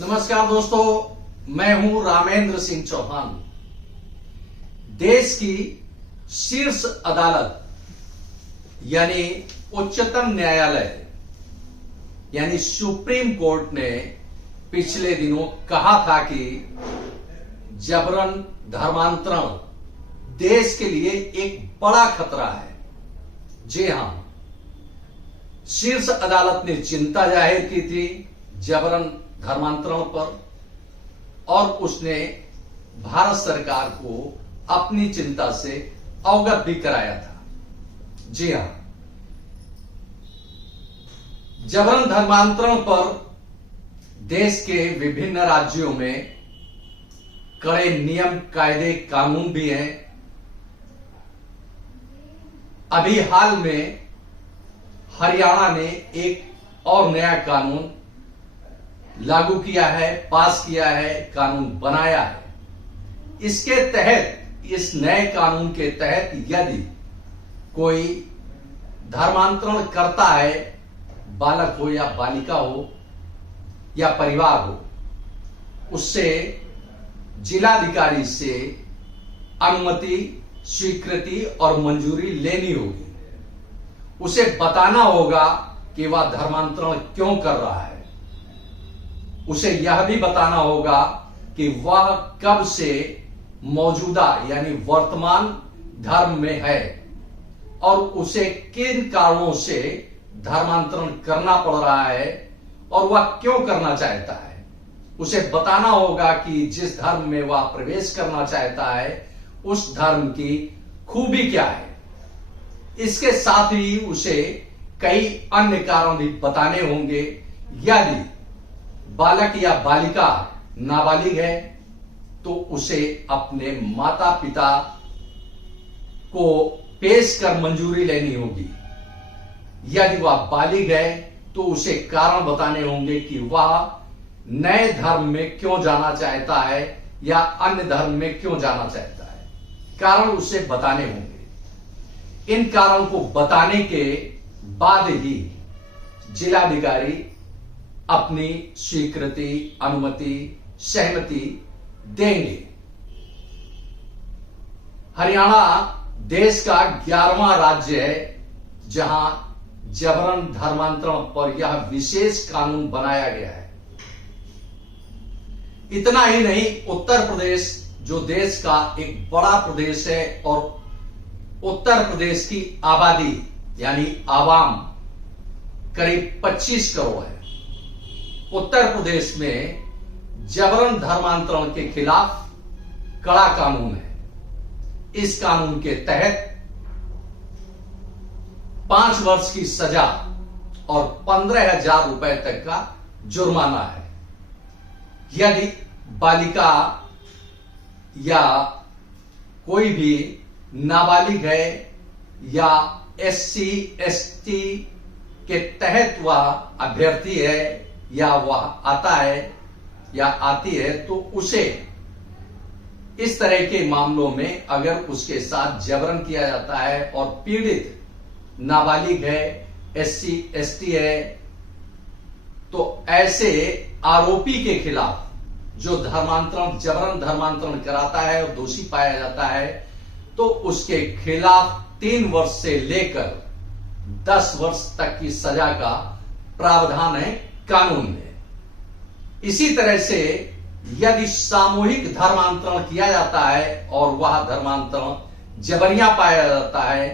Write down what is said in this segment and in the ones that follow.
नमस्कार दोस्तों, मैं हूं रामेंद्र सिंह चौहान। देश की शीर्ष अदालत यानी उच्चतम न्यायालय यानी सुप्रीम कोर्ट ने पिछले दिनों कहा था कि जबरन धर्मांतरण देश के लिए एक बड़ा खतरा है। जी हां, शीर्ष अदालत ने चिंता जाहिर की थी जबरन धर्मांतरण पर और उसने भारत सरकार को अपनी चिंता से अवगत भी कराया था। जी हां, जबरन धर्मांतरण पर देश के विभिन्न राज्यों में कड़े नियम कायदे कानून भी हैं। अभी हाल में हरियाणा ने एक और नया कानून लागू किया है, पास किया है, कानून बनाया है। इसके तहत, इस नए कानून के तहत यदि कोई धर्मांतरण करता है, बालक हो या बालिका हो या परिवार हो, उससे जिलाधिकारी से अनुमति, स्वीकृति और मंजूरी लेनी होगी। उसे बताना होगा कि वह धर्मांतरण क्यों कर रहा है। उसे यह भी बताना होगा कि वह कब से मौजूदा यानी वर्तमान धर्म में है और उसे किन कारणों से धर्मांतरण करना पड़ रहा है और वह क्यों करना चाहता है। उसे बताना होगा कि जिस धर्म में वह प्रवेश करना चाहता है उस धर्म की खूबी क्या है। इसके साथ ही उसे कई अन्य कारण भी बताने होंगे। यदि बालक या बालिका नाबालिग है तो उसे अपने माता पिता को पेश कर मंजूरी लेनी होगी। यदि वह बालिग है तो उसे कारण बताने होंगे कि वह नए धर्म में क्यों जाना चाहता है या अन्य धर्म में क्यों जाना चाहता है। कारण उसे बताने होंगे। इन कारण को बताने के बाद ही जिलाधिकारी अपनी स्वीकृति, अनुमति, सहमति देंगे। हरियाणा देश का 11वां राज्य है जहां जबरन धर्मांतरण पर यह विशेष कानून बनाया गया है। इतना ही नहीं, उत्तर प्रदेश जो देश का एक बड़ा प्रदेश है और उत्तर प्रदेश की आबादी यानी आवाम करीब 25 करोड़ है। उत्तर प्रदेश में जबरन धर्मांतरण के खिलाफ कड़ा कानून है। इस कानून के तहत 5 वर्ष की सजा और 15,000 रुपए तक का जुर्माना है। यदि बालिका या कोई भी नाबालिग है या SC ST के तहत वह अभ्यर्थी है या वह आता है या आती है तो उसे इस तरह के मामलों में अगर उसके साथ जबरन किया जाता है और पीड़ित नाबालिग है, SC ST है, तो ऐसे आरोपी के खिलाफ जो जबरन धर्मांतरण कराता है और दोषी पाया जाता है तो उसके खिलाफ 3 वर्ष से लेकर 10 वर्ष तक की सजा का प्रावधान है कानून में। इसी तरह से यदि सामूहिक धर्मांतरण किया जाता है और वह धर्मांतरण जबरिया पाया जाता है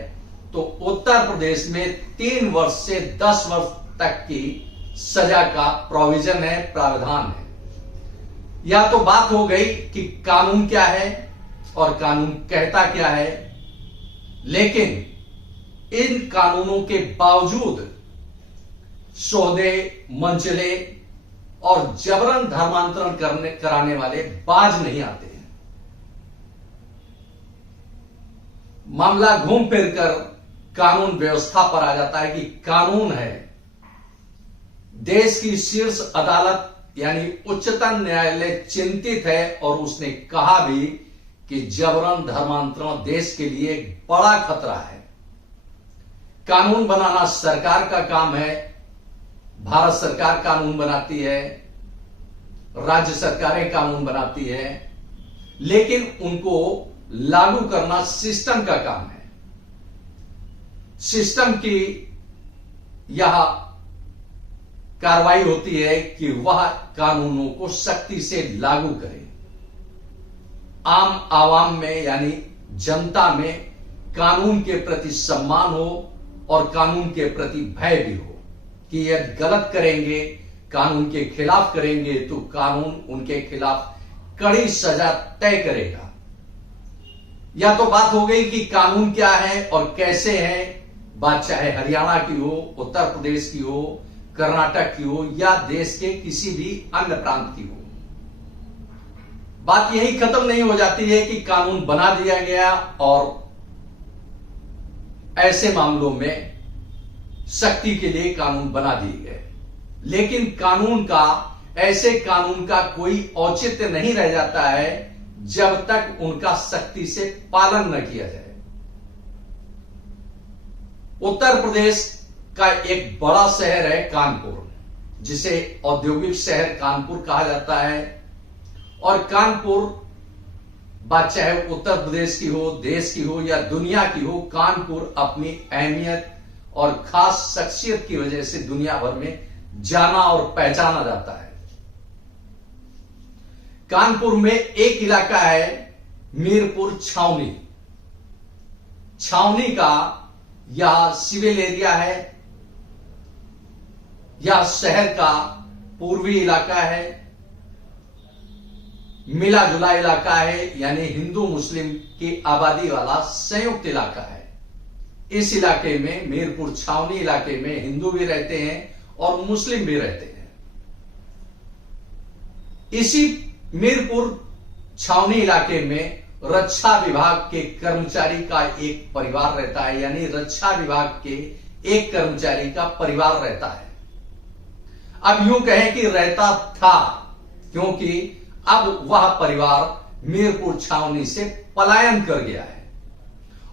तो उत्तर प्रदेश में 3 वर्ष से 10 वर्ष तक की सजा का प्रोविजन है, प्रावधान है। यह तो बात हो गई कि कानून क्या है और कानून कहता क्या है, लेकिन इन कानूनों के बावजूद सौदे, मंचले और जबरन धर्मांतरण कराने वाले बाज नहीं आते हैं। मामला घूम फिर कर कानून व्यवस्था पर आ जाता है कि कानून है। देश की शीर्ष अदालत यानी उच्चतम न्यायालय चिंतित है और उसने कहा भी कि जबरन धर्मांतरण देश के लिए एक बड़ा खतरा है। कानून बनाना सरकार का काम है, भारत सरकार कानून बनाती है, राज्य सरकारें कानून बनाती है, लेकिन उनको लागू करना सिस्टम का काम है। सिस्टम की यह कार्रवाई होती है कि वह कानूनों को सख्ती से लागू करे। आम आवाम में यानी जनता में कानून के प्रति सम्मान हो और कानून के प्रति भय भी हो कि यदि गलत करेंगे, कानून के खिलाफ करेंगे तो कानून उनके खिलाफ कड़ी सजा तय करेगा। या तो बात हो गई कि कानून क्या है और कैसे है, बात चाहे हरियाणा की हो, उत्तर प्रदेश की हो, कर्नाटक की हो या देश के किसी भी अन्य प्रांत की हो। बात यही खत्म नहीं हो जाती है कि कानून बना दिया गया और ऐसे मामलों में सख्ती के लिए कानून बना दिए गए, लेकिन ऐसे कानून का कोई औचित्य नहीं रह जाता है जब तक उनका सख्ती से पालन न किया जाए। उत्तर प्रदेश का एक बड़ा शहर है कानपुर, जिसे औद्योगिक शहर कानपुर कहा जाता है। और कानपुर, बात चाहे उत्तर प्रदेश की हो, देश की हो या दुनिया की हो, कानपुर अपनी अहमियत और खास शख्सियत की वजह से दुनिया भर में जाना और पहचाना जाता है। कानपुर में एक इलाका है मीरपुर छावनी। छावनी का यह सिविल एरिया है, यह शहर का पूर्वी इलाका है, मिला जुला इलाका है, यानी हिंदू मुस्लिम की आबादी वाला संयुक्त इलाका है। इस इलाके में, मीरपुर छावनी इलाके में हिंदू भी रहते हैं और मुस्लिम भी रहते हैं। इसी मीरपुर छावनी इलाके में रक्षा विभाग के कर्मचारी का एक परिवार रहता है, यानी रक्षा विभाग के एक कर्मचारी का परिवार रहता है। अब यूं कहें कि रहता था, क्योंकि अब वह परिवार मीरपुर छावनी से पलायन कर गया है।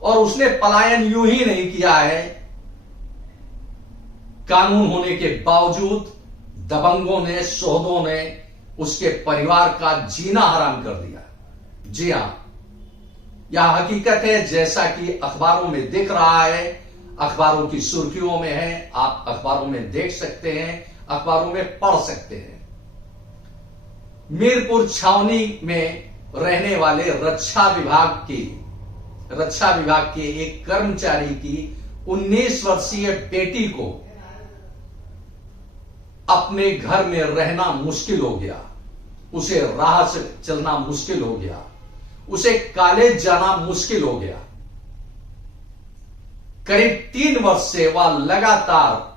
और उसने पलायन यूं ही नहीं किया है, कानून होने के बावजूद दबंगों ने, शोधों ने उसके परिवार का जीना हराम कर दिया। जी हां, यह हकीकत है, जैसा कि अखबारों में दिख रहा है, अखबारों की सुर्खियों में है, आप अखबारों में देख सकते हैं, अखबारों में पढ़ सकते हैं। मीरपुर छावनी में रहने वाले रक्षा विभाग के एक कर्मचारी की 19 वर्षीय बेटी को अपने घर में रहना मुश्किल हो गया, उसे राह से चलना मुश्किल हो गया, उसे कॉलेज जाना मुश्किल हो गया। करीब 3 वर्ष से वह लगातार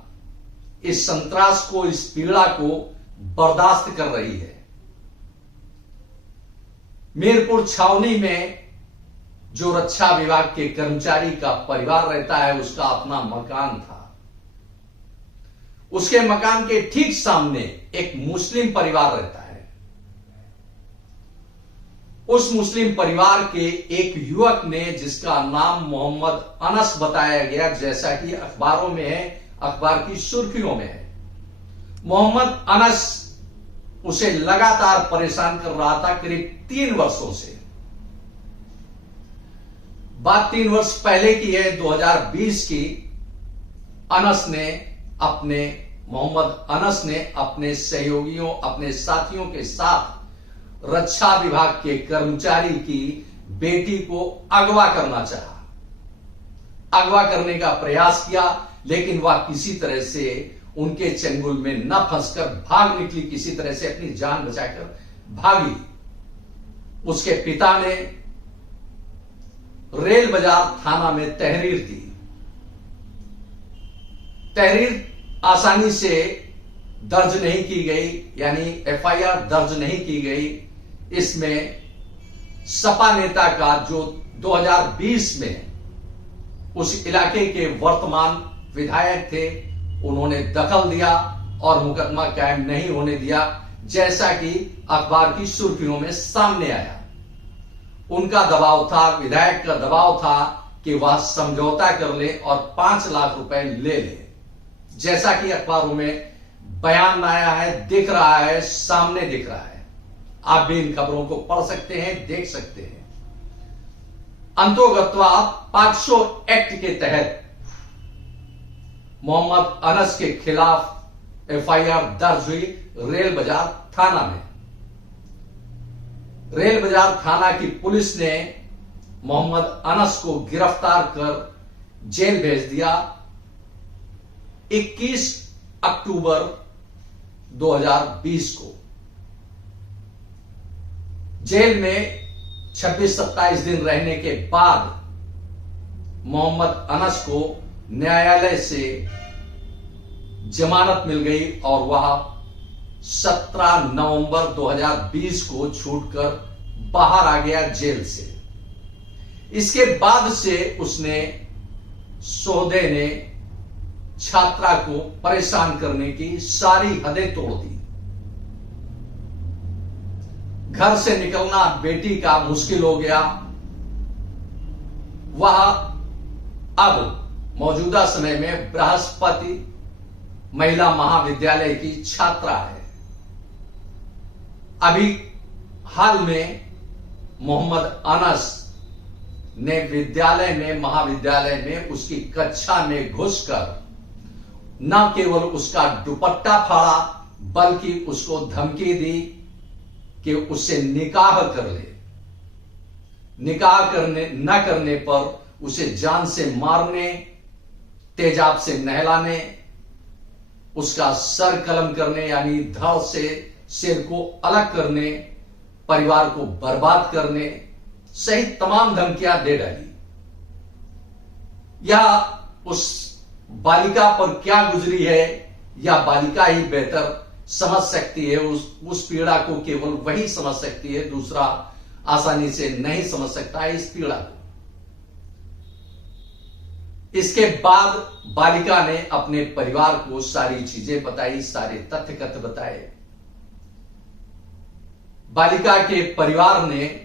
इस संत्रास को, इस पीड़ा को बर्दाश्त कर रही है। मीरपुर छावनी में जो रक्षा विभाग के कर्मचारी का परिवार रहता है, उसका अपना मकान था। उसके मकान के ठीक सामने एक मुस्लिम परिवार रहता है। उस मुस्लिम परिवार के एक युवक ने, जिसका नाम मोहम्मद अनस बताया गया, जैसा कि अखबारों में है, अखबार की सुर्खियों में है, मोहम्मद अनस उसे लगातार परेशान कर रहा था करीब 3 वर्षों से। बात 3 वर्ष पहले की है, 2020 की। मोहम्मद अनस ने अपने सहयोगियों, अपने साथियों के साथ रक्षा विभाग के कर्मचारी की बेटी को अगवा करना चाहा, अगवा करने का प्रयास किया, लेकिन वह किसी तरह से उनके चंगुल में न फंसकर भाग निकली, किसी तरह से अपनी जान बचाकर भागी। उसके पिता ने रेल बाजार थाना में तहरीर दी। तहरीर आसानी से दर्ज नहीं की गई, यानी एफआईआर दर्ज नहीं की गई। इसमें सपा नेता का, जो 2020 में उस इलाके के वर्तमान विधायक थे, उन्होंने दखल दिया और मुकदमा कायम नहीं होने दिया, जैसा कि अखबार की सुर्खियों में सामने आया। उनका दबाव था, विधायक का दबाव था कि वह समझौता कर ले और 5 लाख रुपए ले ले, जैसा कि अखबारों में बयान आया है, दिख रहा है, सामने दिख रहा है। आप भी इन खबरों को पढ़ सकते हैं, देख सकते हैं। अंतोगत्वा पॉक्सो एक्ट के तहत मोहम्मद अनस के खिलाफ एफआईआर दर्ज हुई रेल बाजार थाना में। रेल बाजार थाना की पुलिस ने मोहम्मद अनस को गिरफ्तार कर जेल भेज दिया। 21 अक्टूबर 2020 को जेल में 26-27 दिन रहने के बाद मोहम्मद अनस को न्यायालय से जमानत मिल गई और वह 17 नवंबर 2020 को छूटकर बाहर आ गया जेल से। इसके बाद से उसने सोहदे ने छात्रा को परेशान करने की सारी हदें तोड़ दी। घर से निकलना बेटी का मुश्किल हो गया। वह अब मौजूदा समय में बृहस्पति महिला महाविद्यालय की छात्रा है। अभी हाल में मोहम्मद अनस ने विद्यालय में, महाविद्यालय में उसकी कक्षा में घुसकर न केवल उसका दुपट्टा फाड़ा बल्कि उसको धमकी दी कि उससे निकाह कर ले। निकाह न करने पर उसे जान से मारने, तेजाब से नहलाने, उसका सर कलम करने यानी धड़ से सिर को अलग करने, परिवार को बर्बाद करने सहित तमाम धमकियां दे डाली। या उस बालिका पर क्या गुजरी है या बालिका ही बेहतर समझ सकती है। उस पीड़ा को केवल वही समझ सकती है, दूसरा आसानी से नहीं समझ सकता है इस पीड़ा को। इसके बाद बालिका ने अपने परिवार को सारी चीजें बताई, सारे तथ्य कथ्य बताए। बालिका के परिवार ने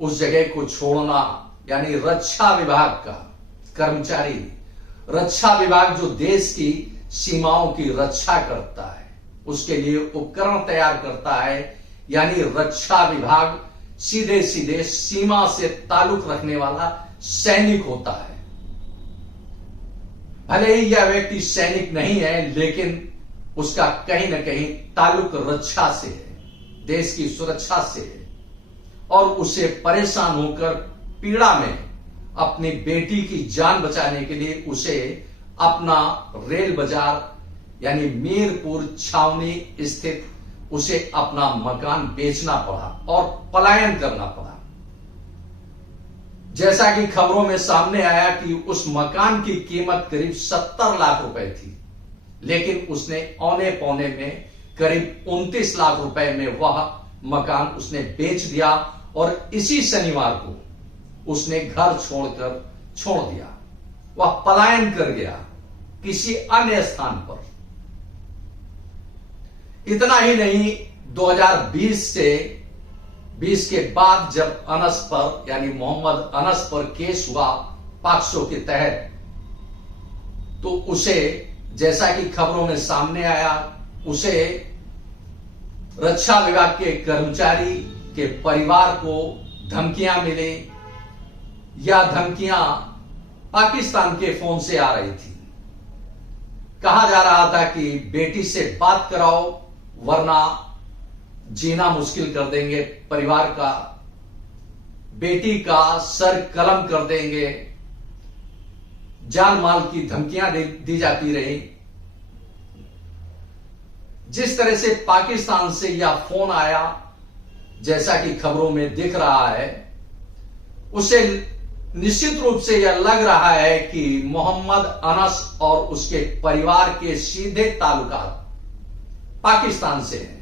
उस जगह को छोड़ना, यानी रक्षा विभाग का कर्मचारी, रक्षा विभाग जो देश की सीमाओं की रक्षा करता है, उसके लिए उपकरण तैयार करता है, यानी रक्षा विभाग सीधे सीधे सीमा से ताल्लुक रखने वाला सैनिक होता है। भले ही यह व्यक्ति सैनिक नहीं है, लेकिन उसका कहीं ना कहीं ताल्लुक रक्षा से है, देश की सुरक्षा से है। और उसे परेशान होकर पीड़ा में अपनी बेटी की जान बचाने के लिए उसे अपना रेल बाजार यानी मीरपुर छावनी स्थित उसे अपना मकान बेचना पड़ा और पलायन करना पड़ा। जैसा कि खबरों में सामने आया कि उस मकान की कीमत करीब 70 लाख रुपए थी, लेकिन उसने औने पौने में करीब 29 लाख रुपए में वह मकान उसने बेच दिया और इसी शनिवार को उसने घर छोड़ दिया। वह पलायन कर गया किसी अन्य स्थान पर। इतना ही नहीं, 2020 के बाद जब अनस पर यानी मोहम्मद अनस पर केस हुआ पॉक्सो के तहत, तो उसे, जैसा कि खबरों में सामने आया, उसे रक्षा विभाग के कर्मचारी के परिवार को धमकियां मिली या धमकियां पाकिस्तान के फोन से आ रही थी। कहा जा रहा था कि बेटी से बात कराओ वरना जीना मुश्किल कर देंगे परिवार का, बेटी का सर कलम कर देंगे, जान माल की धमकियां दी जाती रही। जिस तरह से पाकिस्तान से यह फोन आया, जैसा कि खबरों में दिख रहा है, उसे निश्चित रूप से यह लग रहा है कि मोहम्मद अनस और उसके परिवार के सीधे ताल्लुकात पाकिस्तान से हैं।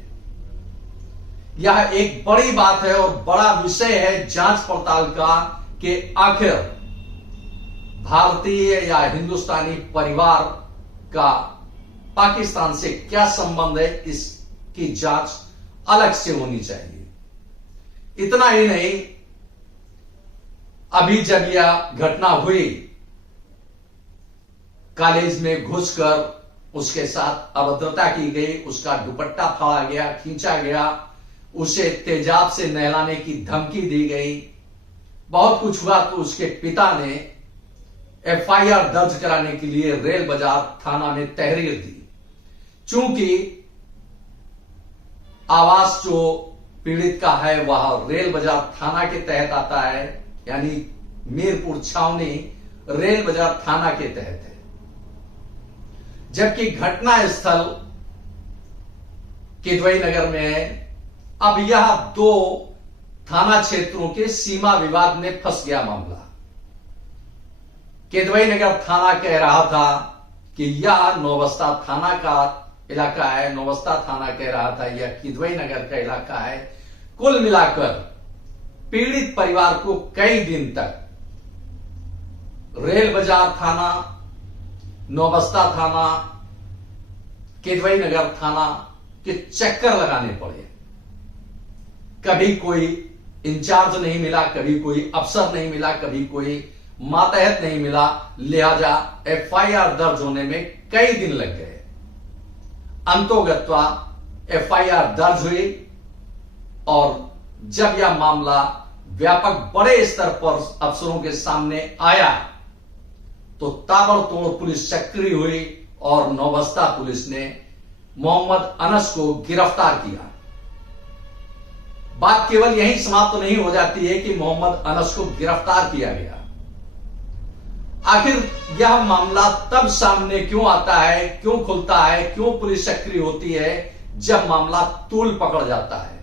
यह एक बड़ी बात है और बड़ा विषय है जांच पड़ताल का कि आखिर भारतीय या हिंदुस्तानी परिवार का पाकिस्तान से क्या संबंध है, इसकी जांच अलग से होनी चाहिए। इतना ही नहीं, अभी जब यह घटना हुई, कॉलेज में घुसकर उसके साथ अभद्रता की गई, उसका दुपट्टा फाड़ा गया, खींचा गया, उसे तेजाब से नहलाने की धमकी दी गई। बहुत कुछ हुआ तो उसके पिता ने एफआईआर दर्ज कराने के लिए रेल बाजार थाना में तहरीर दी। चूंकि आवास जो पीड़ित का है वह रेल बाजार थाना के तहत आता है, यानी मीरपुर छावनी रेल बाजार थाना के तहत है, जबकि घटना स्थल किदवई नगर में है। अब यह दो थाना क्षेत्रों के सीमा विवाद में फंस गया मामला। किदवई नगर थाना कह रहा था कि यह नौबस्ता थाना का इलाका है, नौबस्ता थाना कह रहा था यह किदवई नगर का इलाका है। कुल मिलाकर पीड़ित परिवार को कई दिन तक रेल बाजार थाना, नौबस्ता थाना, किदवई नगर थाना के चक्कर लगाने पड़े। कभी कोई इंचार्ज नहीं मिला, कभी कोई अफसर नहीं मिला, कभी कोई मातहत नहीं मिला, लिहाजा एफआईआर दर्ज होने में कई दिन लग गए। अंतोगत्वा एफआईआर दर्ज हुई और जब यह मामला व्यापक बड़े स्तर पर अफसरों के सामने आया तो ताबड़तोड़ पुलिस सक्रिय हुई और नौबस्ता पुलिस ने मोहम्मद अनस को गिरफ्तार किया। बात केवल यहीं समाप्त नहीं हो जाती है कि मोहम्मद अनस को गिरफ्तार किया गया। आखिर यह मामला तब सामने क्यों आता है, क्यों खुलता है, क्यों पुलिस सक्रिय होती है जब मामला तूल पकड़ जाता है?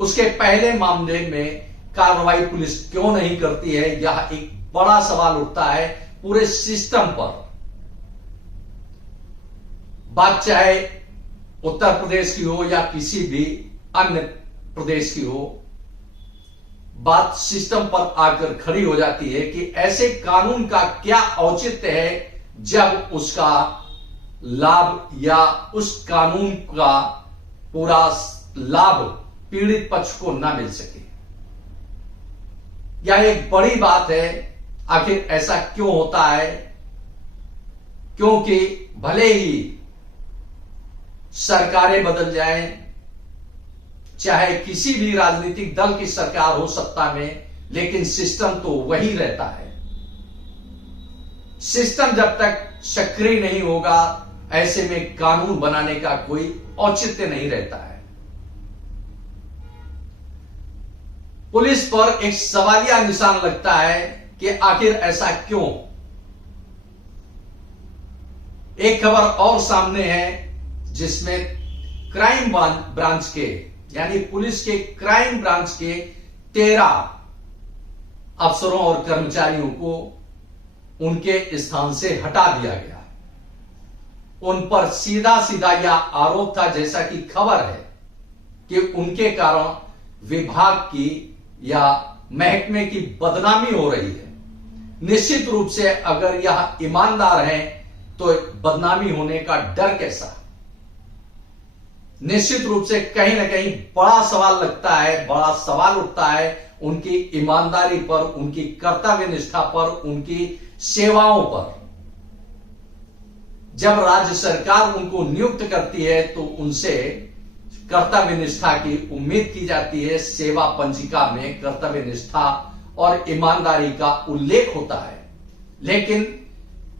उसके पहले मामले में कार्रवाई पुलिस क्यों नहीं करती है, यह एक बड़ा सवाल उठता है पूरे सिस्टम पर। बात चाहे उत्तर प्रदेश की हो या किसी भी अन्य प्रदेश की हो, बात सिस्टम पर आकर खड़ी हो जाती है कि ऐसे कानून का क्या औचित्य है जब उसका लाभ या उस कानून का पूरा लाभ पीड़ित पक्ष को ना मिल सके। यह एक बड़ी बात है। आखिर ऐसा क्यों होता है? क्योंकि भले ही सरकारें बदल जाएं, चाहे किसी भी राजनीतिक दल की सरकार हो सत्ता में, लेकिन सिस्टम तो वही रहता है। सिस्टम जब तक सक्रिय नहीं होगा, ऐसे में कानून बनाने का कोई औचित्य नहीं रहता है। पुलिस पर एक सवालिया निशान लगता है कि आखिर ऐसा क्यों। एक खबर और सामने है जिसमें क्राइम ब्रांच के यानी पुलिस के क्राइम ब्रांच के 13 अफसरों और कर्मचारियों को उनके स्थान से हटा दिया गया। उन पर सीधा सीधा यह आरोप था, जैसा कि खबर है, कि उनके कारण विभाग की या महकमे की बदनामी हो रही है। निश्चित रूप से अगर यह ईमानदार हैं तो बदनामी होने का डर कैसा? निश्चित रूप से कहीं ना कहीं बड़ा सवाल लगता है, बड़ा सवाल उठता है उनकी ईमानदारी पर, उनकी कर्तव्य निष्ठा पर, उनकी सेवाओं पर। जब राज्य सरकार उनको नियुक्त करती है तो उनसे कर्तव्य निष्ठा की उम्मीद की जाती है। सेवा पंजिका में कर्तव्य निष्ठा और ईमानदारी का उल्लेख होता है, लेकिन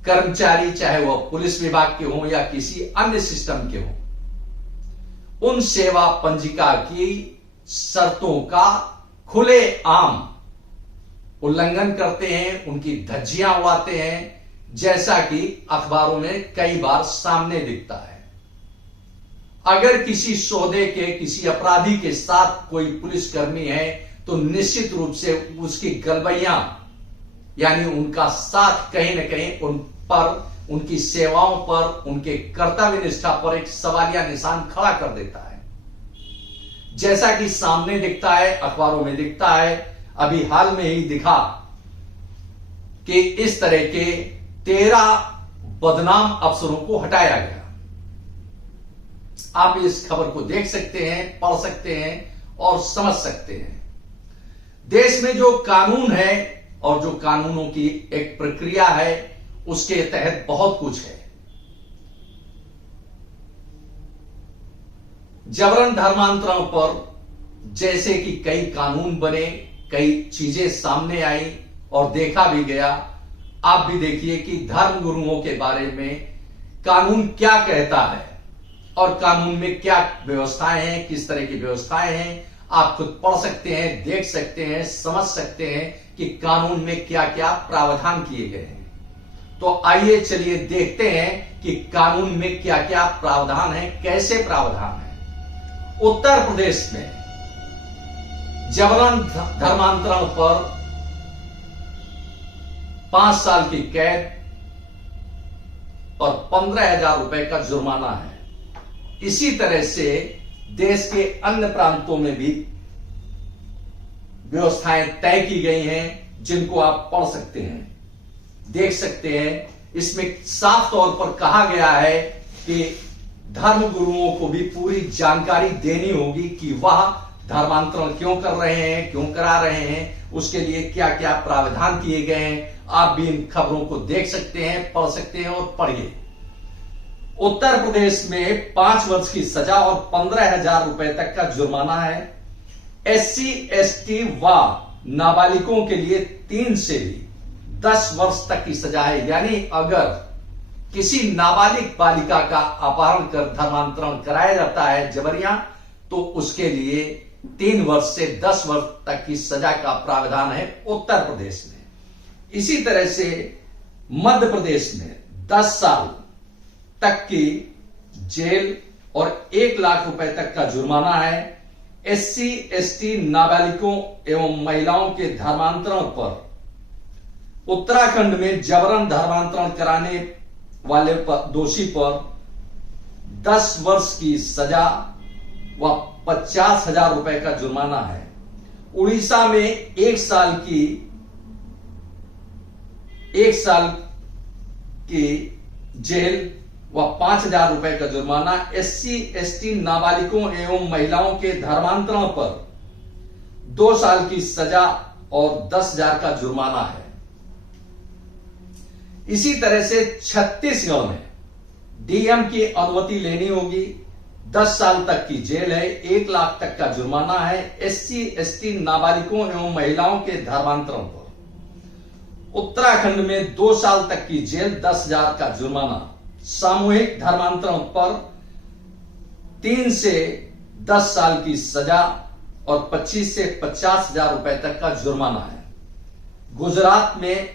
कर्मचारी चाहे वह पुलिस विभाग के हों या किसी अन्य सिस्टम के हों, उन सेवा पंजिका की शर्तों का खुलेआम उल्लंघन करते हैं, उनकी धज्जियां उड़ाते हैं, जैसा कि अखबारों में कई बार सामने दिखता है। अगर किसी सौदे के, किसी अपराधी के साथ कोई पुलिसकर्मी है तो निश्चित रूप से उसकी गलबैयां यानी उनका साथ कहीं ना कहीं उन पर, उनकी सेवाओं पर, उनके कर्तव्य निष्ठा पर एक सवालिया निशान खड़ा कर देता है, जैसा कि सामने दिखता है, अखबारों में दिखता है। अभी हाल में ही दिखा कि इस तरह के 13 बदनाम अफसरों को हटाया गया। आप इस खबर को देख सकते हैं, पढ़ सकते हैं और समझ सकते हैं। देश में जो कानून है और जो कानूनों की एक प्रक्रिया है, उसके तहत बहुत कुछ है। जबरन धर्मांतरण पर जैसे कि कई कानून बने, कई चीजें सामने आई और देखा भी गया। आप भी देखिए कि धर्म गुरुओं के बारे में कानून क्या कहता है और कानून में क्या व्यवस्थाएं हैं, किस तरह की व्यवस्थाएं हैं। आप खुद पढ़ सकते हैं, देख सकते हैं, समझ सकते हैं कि कानून में क्या क्या प्रावधान किए गए हैं। तो आइए चलिए देखते हैं कि कानून में क्या क्या प्रावधान है, कैसे प्रावधान है। उत्तर प्रदेश में जबरन धर्मांतरण पर 5 साल की कैद और 15,000 रुपए का जुर्माना है। इसी तरह से देश के अन्य प्रांतों में भी व्यवस्थाएं तय की गई हैं, जिनको आप पढ़ सकते हैं, देख सकते हैं। इसमें साफ तौर पर कहा गया है कि धर्म गुरुओं को भी पूरी जानकारी देनी होगी कि वह धर्मांतरण क्यों कर रहे हैं, क्यों करा रहे हैं, उसके लिए क्या क्या प्रावधान किए गए हैं। आप भी इन खबरों को देख सकते हैं, पढ़ सकते हैं और पढ़िए। उत्तर प्रदेश में 5 वर्ष की सजा और 15,000 रुपए तक का जुर्माना है। SC ST व नाबालिगों के लिए 3 से भी 10 वर्ष तक की सजा है। यानी अगर किसी नाबालिग बालिका का अपहरण कर धर्मांतरण कराया जाता है जबरिया, तो उसके लिए 3 वर्ष से 10 वर्ष तक की सजा का प्रावधान है उत्तर प्रदेश में। इसी तरह से मध्य प्रदेश में 10 साल तक की जेल और 1 लाख रुपए तक का जुर्माना है। SC ST नाबालिगों एवं महिलाओं के धर्मांतरण पर उत्तराखंड में जबरन धर्मांतरण कराने वाले दोषी पर 10 वर्ष की सजा व 50,000 रुपए का जुर्माना है। उड़ीसा में 1 साल की जेल व 5,000 रुपए का जुर्माना। SC ST नाबालिगों एवं महिलाओं के धर्मांतरण पर 2 साल की सजा और 10,000 का जुर्माना है। इसी तरह से छत्तीसगढ़ में DM की अनुमति लेनी होगी। 10 साल तक की जेल है, 1 लाख तक का जुर्माना है। SC ST नाबालिगों एवं महिलाओं के धर्मांतरण पर उत्तराखंड में 2 साल तक की जेल, 10,000 का जुर्माना। सामूहिक धर्मांतरण पर 3 से 10 साल की सजा और 25 से 50,000 रुपए तक का जुर्माना है। गुजरात में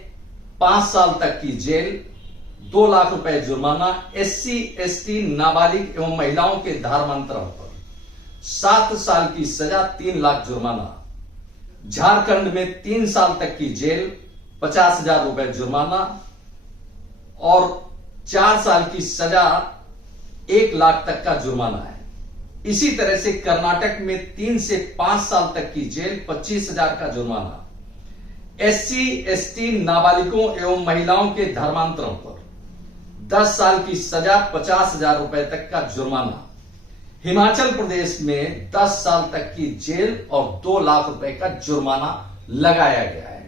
5 साल तक की जेल, 2 लाख रुपए जुर्माना। SC ST नाबालिग एवं महिलाओं के धर्मांतरण पर 7 साल की सजा, 3 लाख जुर्माना। झारखंड में 3 साल तक की जेल, 50,000 रुपए जुर्माना और 4 साल की सजा, 1 लाख तक का जुर्माना है। इसी तरह से कर्नाटक में 3 से 5 साल तक की जेल, 25,000 का जुर्माना। SC ST नाबालिगों एवं महिलाओं के धर्मांतरण पर 10 साल की सजा, 50,000 रुपए तक का जुर्माना। हिमाचल प्रदेश में 10 साल तक की जेल और 2 लाख रुपए का जुर्माना लगाया गया है।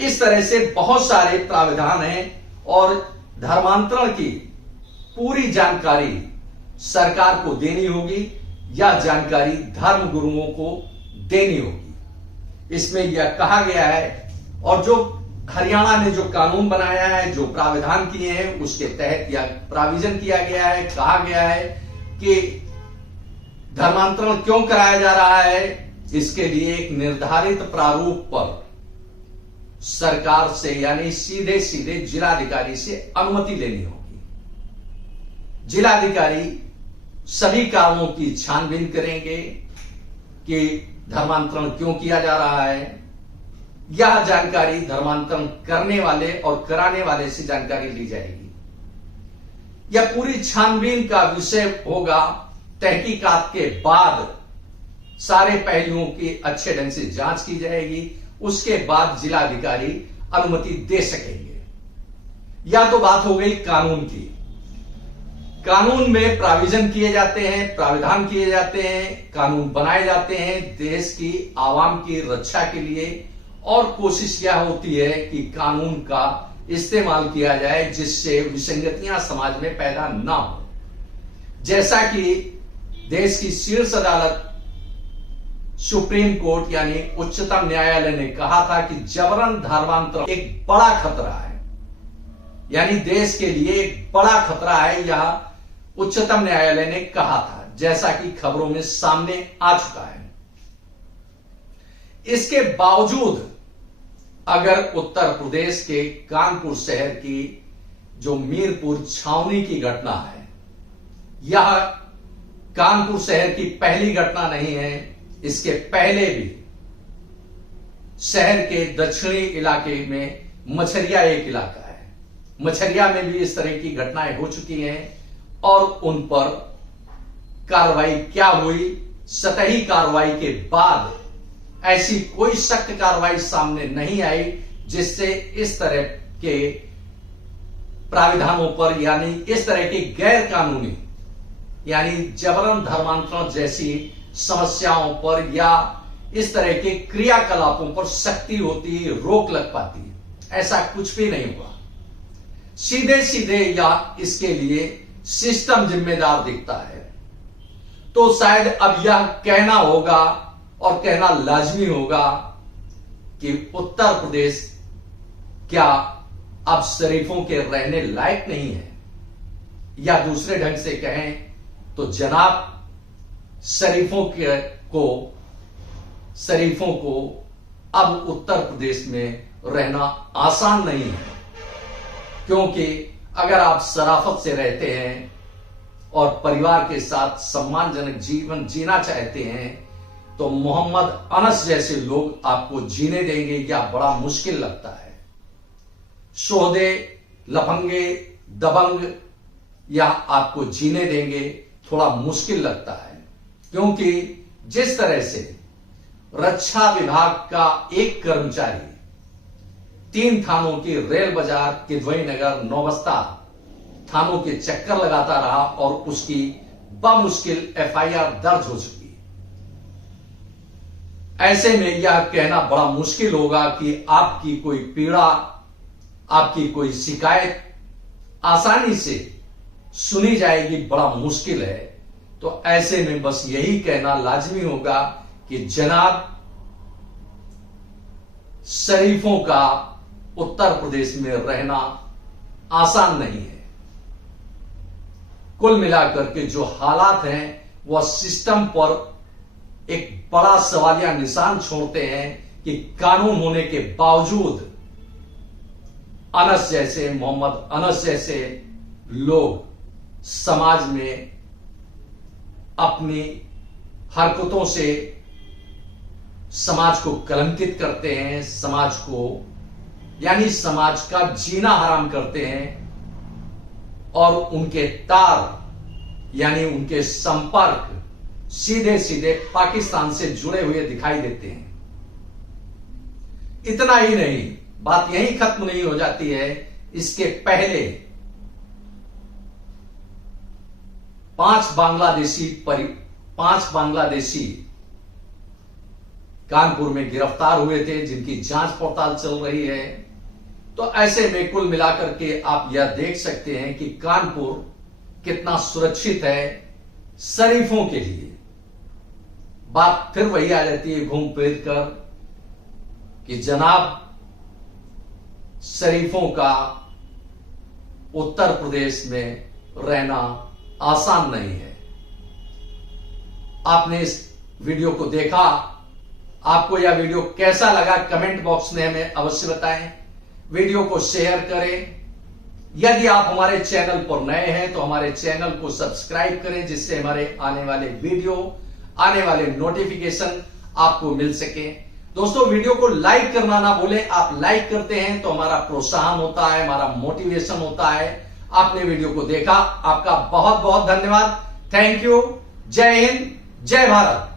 इस तरह से बहुत सारे प्रावधान हैं और धर्मांतरण की पूरी जानकारी सरकार को देनी होगी या जानकारी धर्म गुरुओं को देनी होगी। इसमें यह कहा गया है और जो हरियाणा ने जो कानून बनाया है, जो प्रावधान किए हैं, उसके तहत यह प्राविजन किया गया है। कहा गया है कि धर्मांतरण क्यों कराया जा रहा है, इसके लिए एक निर्धारित प्रारूप पर सरकार से यानी सीधे सीधे जिलाधिकारी से अनुमति लेनी होगी। जिलाधिकारी सभी कारणों की छानबीन करेंगे कि धर्मांतरण क्यों किया जा रहा है। यह जानकारी धर्मांतरण करने वाले और कराने वाले से जानकारी ली जाएगी। यह पूरी छानबीन का विषय होगा। तहकीकात के बाद सारे पहलुओं की अच्छे ढंग से जांच की जाएगी, उसके बाद जिलाधिकारी अनुमति दे सकेंगे। यह तो बात हो गई कानून की। कानून में प्राविजन किए जाते हैं, प्राविधान किए जाते हैं, कानून बनाए जाते हैं देश की आवाम की रक्षा के लिए, और कोशिश यह होती है कि कानून का इस्तेमाल किया जाए जिससे विसंगतियां समाज में पैदा ना हो। जैसा कि देश की शीर्ष अदालत सुप्रीम कोर्ट यानी उच्चतम न्यायालय ने कहा था कि जबरन धर्मांतरण एक बड़ा खतरा है, यानी देश के लिए एक बड़ा खतरा है, यह उच्चतम न्यायालय ने कहा था, जैसा कि खबरों में सामने आ चुका है। इसके बावजूद अगर उत्तर प्रदेश के कानपुर शहर की जो मीरपुर छावनी की घटना है, यह कानपुर शहर की पहली घटना नहीं है। इसके पहले भी शहर के दक्षिणी इलाके में मछरिया एक इलाका है, मछरिया में भी इस तरह की घटनाएं हो चुकी हैं और उन पर कार्रवाई क्या हुई, सतही कार्रवाई के बाद ऐसी कोई सख्त कार्रवाई सामने नहीं आई जिससे इस तरह के प्राविधानों पर यानी इस तरह के गैर कानूनी यानी जबरन धर्मांतरण जैसी समस्याओं पर या इस तरह के क्रियाकलापों पर सख्ती होती है, रोक लग पाती है। ऐसा कुछ भी नहीं हुआ। सीधे सीधे या इसके लिए सिस्टम जिम्मेदार दिखता है। तो शायद अब यह कहना होगा और कहना लाजमी होगा कि उत्तर प्रदेश क्या अब शरीफों के रहने लायक नहीं है, या दूसरे ढंग से कहें तो जनाब शरीफों को अब उत्तर प्रदेश में रहना आसान नहीं है, क्योंकि अगर आप शराफत से रहते हैं और परिवार के साथ सम्मानजनक जीवन जीना चाहते हैं तो मोहम्मद अनस जैसे लोग आपको जीने देंगे या बड़ा मुश्किल लगता है। सोहदे, लफंगे, दबंग या आपको जीने देंगे थोड़ा मुश्किल लगता है, क्योंकि जिस तरह से रक्षा विभाग का एक कर्मचारी 3 थानों की रेल बाजार, किदवई नगर, नौबस्ता थानों के चक्कर लगाता रहा और उसकी बमुश्किल एफआईआर दर्ज हो चुकी। ऐसे में यह कहना बड़ा मुश्किल होगा कि आपकी कोई पीड़ा, आपकी कोई शिकायत आसानी से सुनी जाएगी, बड़ा मुश्किल है। तो ऐसे में बस यही कहना लाजमी होगा कि जनाब शरीफों का उत्तर प्रदेश में रहना आसान नहीं है। कुल मिलाकर के जो हालात हैं वह सिस्टम पर एक बड़ा सवालिया निशान छोड़ते हैं कि कानून होने के बावजूद अनस जैसे, मोहम्मद अनस जैसे लोग समाज में अपनी हरकतों से समाज को कलंकित करते हैं, समाज को यानी समाज का जीना हराम करते हैं और उनके तार यानी उनके संपर्क सीधे सीधे पाकिस्तान से जुड़े हुए दिखाई देते हैं। इतना ही नहीं, बात यहीं खत्म नहीं हो जाती है। इसके पहले 5 बांग्लादेशी कानपुर में गिरफ्तार हुए थे, जिनकी जांच पड़ताल चल रही है। तो ऐसे में कुल मिलाकर के आप यह देख सकते हैं कि कानपुर कितना सुरक्षित है शरीफों के लिए। बात फिर वही आ जाती है घूम फिर कर कि जनाब शरीफों का उत्तर प्रदेश में रहना आसान नहीं है। आपने इस वीडियो को देखा, आपको यह वीडियो कैसा लगा कमेंट बॉक्स में हमें अवश्य बताएं। वीडियो को शेयर करें। यदि आप हमारे चैनल पर नए हैं तो हमारे चैनल को सब्सक्राइब करें, जिससे हमारे आने वाले वीडियो, आने वाले नोटिफिकेशन आपको मिल सके। दोस्तों, वीडियो को लाइक करना ना भूलें। आप लाइक करते हैं तो हमारा प्रोत्साहन होता है, हमारा मोटिवेशन होता है। आपने वीडियो को देखा, आपका बहुत बहुत धन्यवाद। Thank you. जय हिंद, जय भारत।